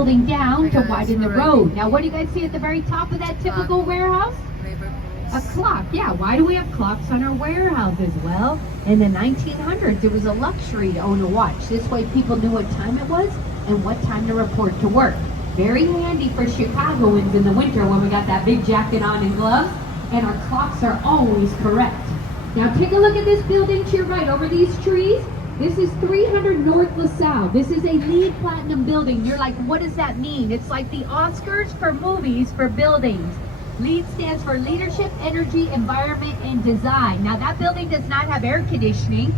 building down to widen the road. Now, what do you guys see at the very top of that typical warehouse? A clock. Yeah, why do we have clocks on our warehouses? Well, in the 1900s, it was a luxury to own a watch. This way people knew what time it was and what time to report to work. Very handy for Chicagoans in the winter when we got that big jacket on and gloves, and our clocks are always correct. Now take a look at this building to your right over these trees. This is 300 North LaSalle. This is a LEED Platinum building. You're like, what does that mean? It's like the Oscars for movies for buildings. LEED stands for Leadership, Energy, Environment, and Design. Now that building does not have air conditioning.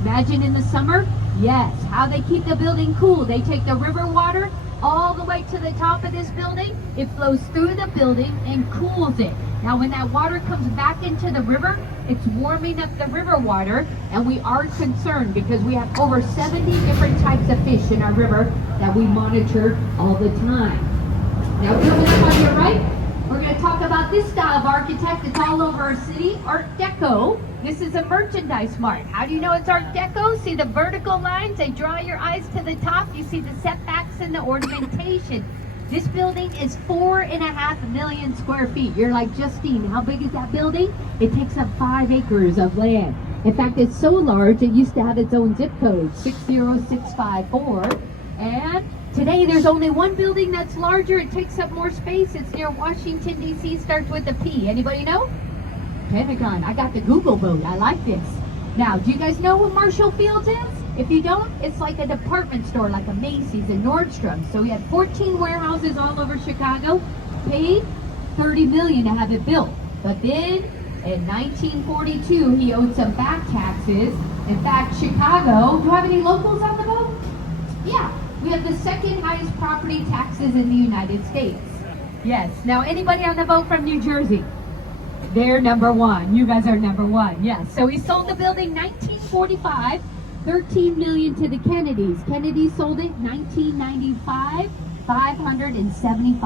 Imagine in the summer, yes, how they keep the building cool. They take the river water all the way to the top of this building. It flows through the building and cools it. Now when that water comes back into the river, it's warming up the river water, and we are concerned because we have over 70 different types of fish in our river that we monitor all the time. Now coming up on your right, we're going to talk about this style of architect. It's all over our city, Art Deco. This is a merchandise mart. How do you know it's Art Deco? See the vertical lines? They draw your eyes to the top. You see the setbacks and the ornamentation. This building is 4.5 million square feet. You're like, Justine, how big is that building? It takes up 5 acres of land. In fact, it's so large, it used to have its own zip code, 60654. And today, there's only one building that's larger. It takes up more space. It's near Washington, D.C., starts with a P. Anybody know? Pentagon. I got the Google vote. I like this. Now, do you guys know what Marshall Fields is? If you don't, it's like a department store, like a Macy's and Nordstrom. So we had 14 warehouses all over Chicago, paid $30 million to have it built. But then, in 1942, he owed some back taxes. In fact, Chicago, do you have any locals on the boat? Yeah. We have the second highest property taxes in the United States. Yes. Now, anybody on the boat from New Jersey? They're number one. You guys are number one. Yes. So he sold the building 1945, $13 million to the Kennedys. Kennedy sold it 1995, $575.